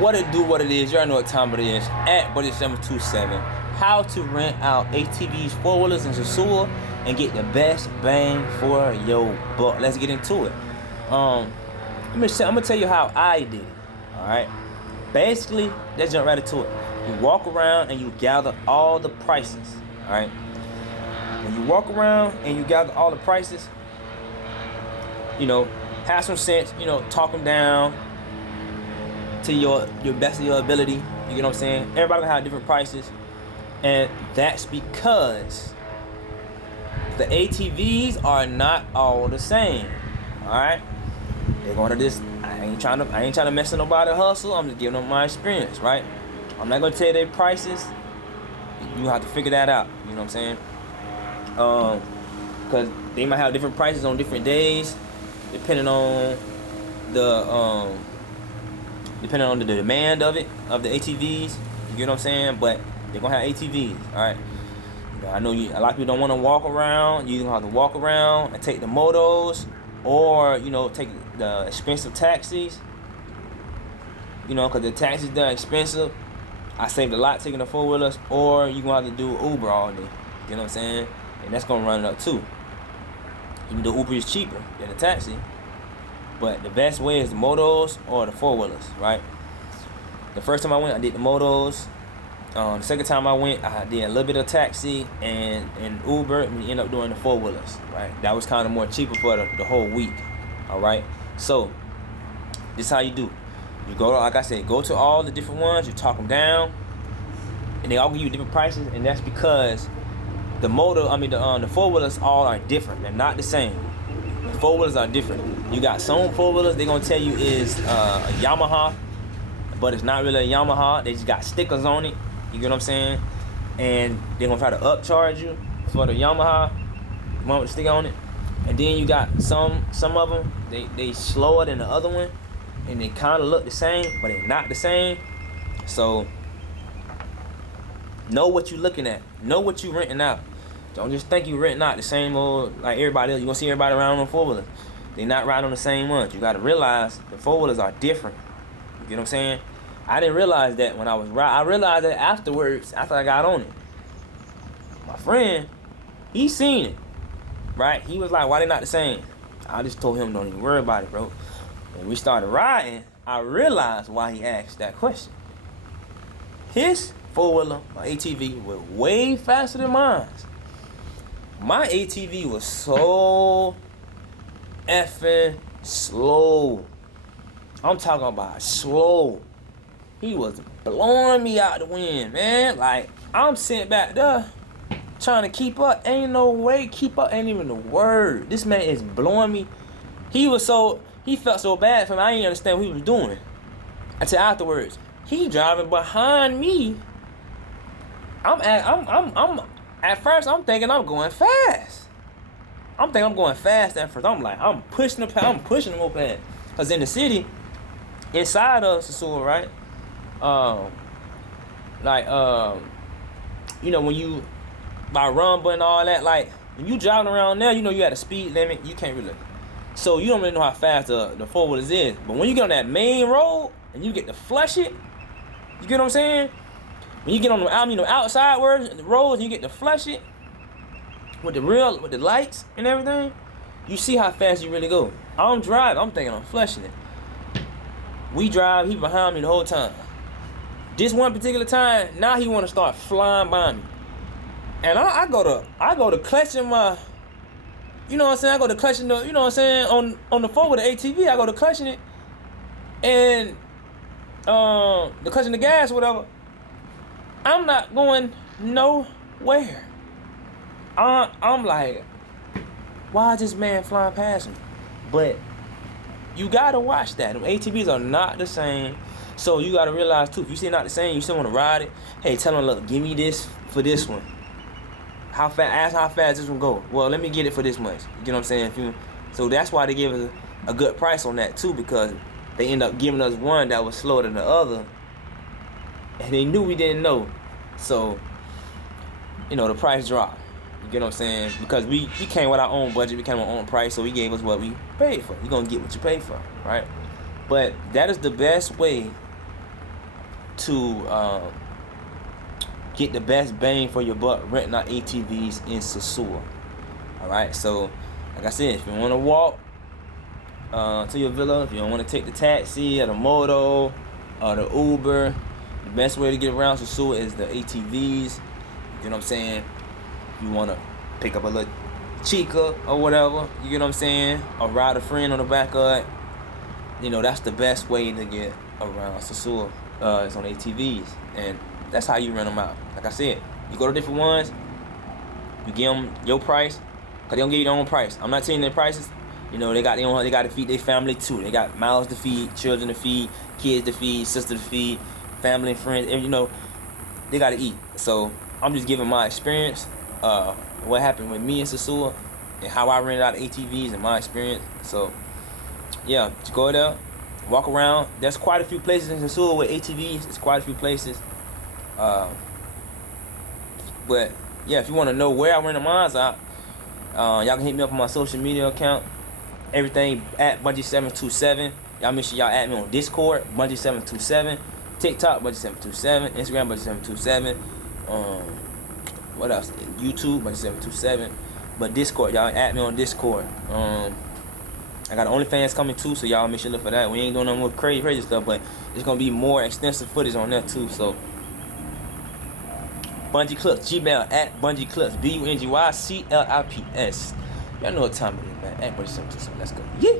What it do, what it is, you already know what time it is. At Buddy727, how to rent out ATVs, four-wheelers, and Sosua and get the best bang for your buck. Let's get into it. I'm gonna tell you how I did it. All right. Basically, let's jump right into it. You walk around and you gather all the prices. All right. When you walk around and you gather all the prices, you know, have some sense. You know, talk them down to your best of your ability. You get what I'm saying? Everybody gonna have different prices, and that's because the ATVs are not all the same. All right, they're going to this. I ain't trying to mess with nobody hustle. I'm just giving them my experience, right? I'm not gonna tell you their prices. You have to figure that out. You know what I'm saying? Because they might have different prices on different days, depending on the demand of the ATVs. You get what I'm saying? But they're gonna have ATVs. All right. I know a lot of people don't want to walk around. You're gonna have to walk around and take the motos, or take the expensive taxis. Because the taxis, they're expensive. I saved a lot taking the four-wheelers, or you're gonna have to do Uber all day. You know what I'm saying? And that's gonna run it up too. Even though Uber is cheaper than a taxi, but the best way is the motos or the four-wheelers, right? The first time I went, I did the motos. The second time I went, I did a little bit of taxi and Uber, and we ended up doing the four-wheelers, right? That was kind of more cheaper for the whole week, all right? So, this is how you do. You go, like I said, go to all the different ones, you talk them down, and they all give you different prices, and that's because the four-wheelers all are different. They're not the same. The four-wheelers are different. You got some four-wheelers, they're going to tell you is a Yamaha, but it's not really a Yamaha. They just got stickers on it. You get what I'm saying? And they're going to try to upcharge you for the Yamaha, the one with the sticker on it. And then you got some of them, they slower than the other one, and they kind of look the same, but they're not the same. So, know what you're looking at. Know what you're renting out. Don't just think you're renting out the same old, like everybody else. You're going to see everybody around on four-wheelers. They're not riding on the same ones. You got to realize the four-wheelers are different. You get what I'm saying? I didn't realize that when I was riding. I realized that afterwards, after I got on it. My friend, he seen it, right? He was like, why they not the same? I just told him, don't even worry about it, bro. When we started riding, I realized why he asked that question. His four-wheeler, my ATV, was way faster than mine. My ATV was so effing slow. I'm talking about slow. He was blowing me out the wind, man. Like, I'm sitting back there trying to keep up. Ain't no way. Keep up ain't even the word. This man is blowing me. He felt so bad for me. I didn't understand what he was doing until afterwards. He driving behind me. At first I'm thinking I'm going fast. I'm going fast at first. I'm pushing the more past. Cause in the city, inside of Sosua, right? When you by Rumble and all that, like when you driving around there, you at a speed limit, you can't really. So you don't really know how fast the four-wheelers is. But when you get on that main road and you get to flush it, you get what I'm saying? When you get on the outside roads and you get to flush it with the lights and everything, you see how fast you really go. I'm driving, I'm thinking I'm flushing it. We drive, he behind me the whole time. This one particular time, now he want to start flying by me, and I go to clutching my, I go to clutching the, on the phone with the ATV, I go to clutching it, and the clutching the gas, whatever. I'm not going nowhere. I'm like, why is this man flying past me? But you gotta watch that. Them ATVs are not the same. So you gotta realize too, if you see not the same, you still wanna ride it. Hey, tell them, look, give me this for this one. Ask how fast this one go. Well, let me get it for this much. You get what I'm saying? So that's why they give us a good price on that too, because they end up giving us one that was slower than the other, and they knew we didn't know. So, the price dropped. You get what I'm saying? Because we came with our own budget, we came with our own price, so he gave us what we paid for. You're gonna get what you pay for, right? But that is the best way to get the best bang for your buck renting out ATVs in Sosua. Alright, so like I said, if you want to walk to your villa, if you don't want to take the taxi or the moto or the Uber, the best way to get around Sosua is the ATVs. You know what I'm saying? You want to pick up a little chica or whatever, you get what I'm saying? Or ride a friend on the back of it. You know, that's the best way to get around Sosua. It's on ATVs. And that's how you rent them out. Like I said, you go to different ones, you give them your price, because they don't give you their own price. I'm not telling their prices. You know, they got to feed their family too. They got mouths to feed, children to feed, kids to feed, sister to feed, family and friends. And, you know, they got to eat. So I'm just giving my experience, what happened with me in Sosua, and how I rented out ATVs and my experience. So, yeah, just go there, walk around. There's quite a few places in Sosua with ATVs. There's quite a few places. But, yeah, if you want to know where I rented mine out, y'all can hit me up on my social media account. Everything at Bungee727. Y'all make sure y'all add me on Discord, Bungee727. TikTok, Bungee727. Instagram, Bungee727. What else? YouTube, Bungee727. But Discord, y'all add me on Discord. I got OnlyFans coming too, so y'all make sure to look for that. We ain't doing no more crazy stuff, but there's gonna be more extensive footage on there too. So Bungee Clips, Gmail at Bungee Clips, BUNGYCLIPS. Y'all know what time it is, man. At Bungee727. Let's go. Yeah.